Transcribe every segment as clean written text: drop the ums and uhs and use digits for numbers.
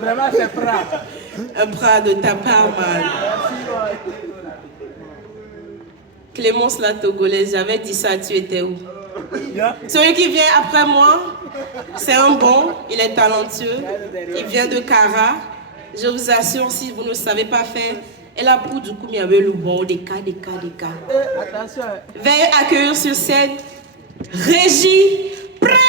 Vraiment, c'est Pra. Pra de ta part, man. Clémence la Togolaise, j'avais dit ça, tu étais où? Celui qui vient après moi, c'est un bon, il est talentueux, il vient de Kara. Je vous assure, si vous ne savez pas faire, elle a pour du coup, il y avait le bon, des cas. Attention. Veuillez accueillir sur scène Régie Presse.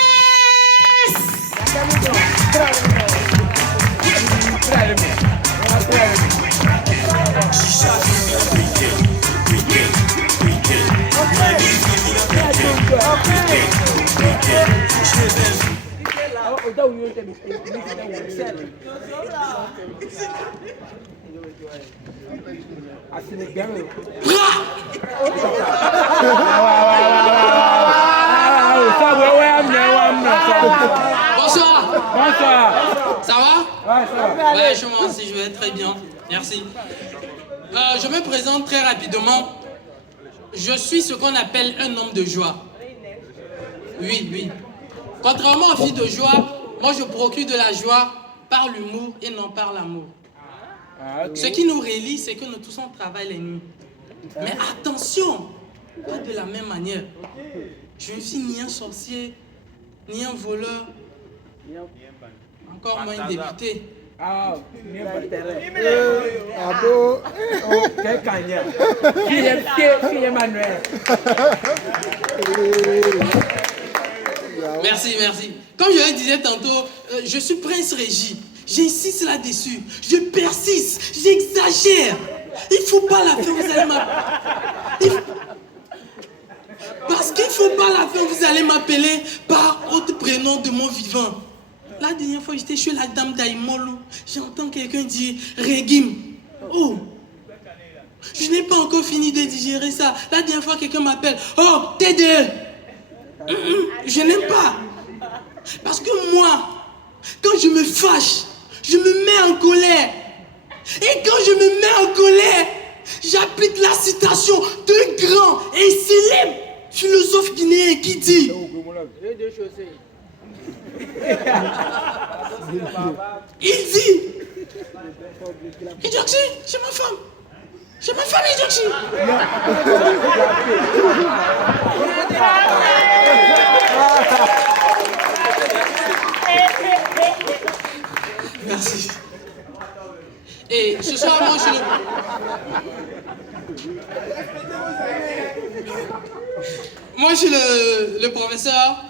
Bonsoir. Bonsoir. Ça va? Ouais, ça va. Ouais, moi aussi, je vais très bien. Merci. Je me présente très rapidement. Je suis ce qu'on appelle un homme de joie. Oui. Contrairement aux filles de joie, moi je procure de la joie par l'humour et non par l'amour. Ce qui nous relie, c'est que nous tous on travaille les nuits. Mais attention, pas de la même manière. Je ne suis ni un sorcier, ni un voleur, encore moins un député. Ah, bon? Oh, quel gagnant. Qui est Manuel? Merci. Comme je le disais tantôt, je suis Prince Régis. J'insiste là-dessus. Je persiste. J'exagère. Il ne faut pas la faire, vous allez m'appeler. Parce qu'il ne faut pas la faire, vous allez m'appeler par autre prénom de mon vivant. La dernière fois, j'étais chez la dame d'Aïmolo. J'entends quelqu'un dire Régim. Oh! Je n'ai pas encore fini de digérer ça. La dernière fois, quelqu'un m'appelle. Oh, TDE! Je n'aime pas. Parce que moi, quand je me fâche, je me mets en colère. Et quand je me mets en colère, j'applique la citation d'un grand et célèbre philosophe guinéen qui dit il dit Idioxy, c'est ma femme. C'est ma femme, Idioxy. Merci. Et ce soir, moi, je suis le professeur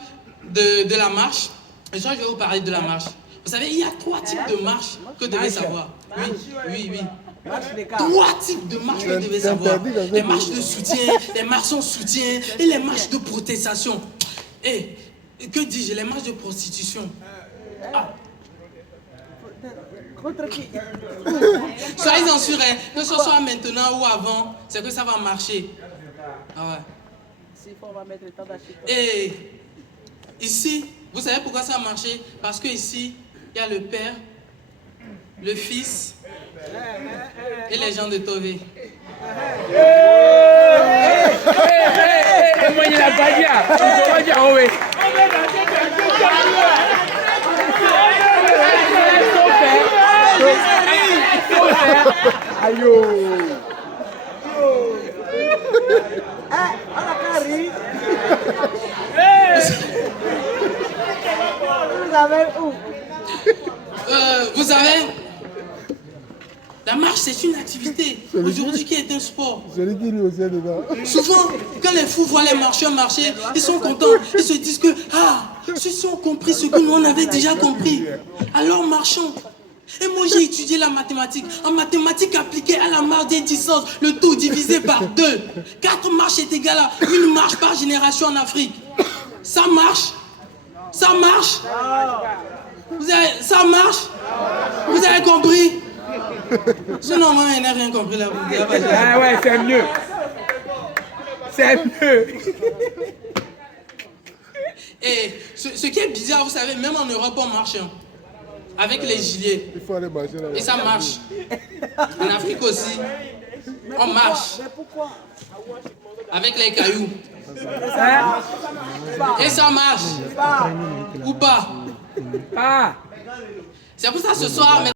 de la marche. Et ce soir, je vais vous parler de la marche. Vous savez, il y a 3 types de marches que vous devez savoir. Oui. 3 types de marches que vous devez savoir. Les marches de soutien, les marches sans soutien et les marches de protestation. Et que dis-je, les marches de prostitution. Contre qui? Soyez-en sûrs, que ce soit maintenant ou avant, c'est que ça va marcher. Ah ouais. On va mettre le temps d'acheter. Et ici, vous savez pourquoi ça a marché? Parce que ici, il y a le Père, le Fils et les gens de Tové. Vous savez, la marche c'est une activité aujourd'hui qui est un sport. Souvent, quand les fous voient les marcheurs marcher, ils sont contents, ils se disent que ceux-ci ont compris ce que nous on avait déjà compris. Alors marchons. Et moi j'ai étudié la mathématique. En mathématiques appliquées à la marche des distances, le tout divisé par 2. 4 marches est égal à 1 marche par génération en Afrique. Ça marche? Ça marche? Ça marche? Vous avez compris? Sinon moi je n'ai rien compris là. Ah ouais, c'est mieux. C'est mieux. Et ce qui est bizarre, vous savez, même en Europe on marche. Avec les gilets. Il faut aller marcher là-bas. Et ça marche. En Afrique aussi, on marche. Mais pourquoi? Avec les cailloux. Et ça marche. Ou pas. Ah. C'est pour ça ce soir,